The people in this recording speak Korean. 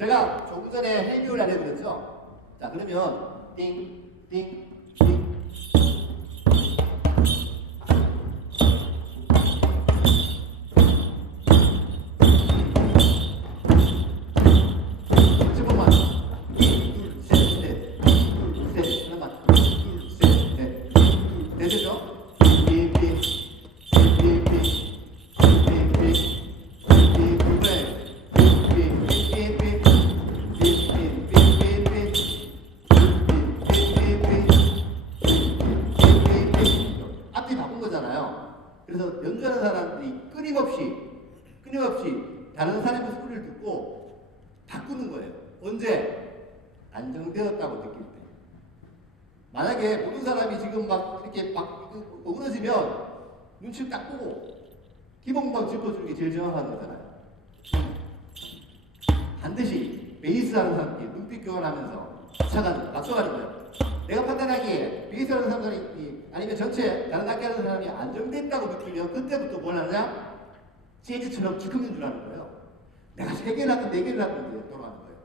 제가 조금 전에 해교를 하려고 그랬죠? 자, 그러면 띵, 띵, 띵. 되죠? 그래서 연주하는 사람들이 끊임없이 끊임없이 다른 사람의 소리를 듣고 바꾸는 거예요. 언제 안정되었다고 느낄 때. 만약에 모든 사람이 지금 막 이렇게 막 어그러지면 눈치를 딱 보고 기본만 짚어주는 게 제일 정확한 거잖아요. 반드시 베이스 하는 사람끼리 눈빛 교환하면서 맞춰가는, 맞춰가는 거예요. 내가 판단하기에 하는 사람이 아니면 전체 다른 악기 하는 사람이 안정됐다고 느끼면 그때부터 뭘 하냐? 재즈처럼 즉흥 연주를 하는 거예요. 내가 세 개를 하든 네 개를 하든 이제 돌아가는 거예요.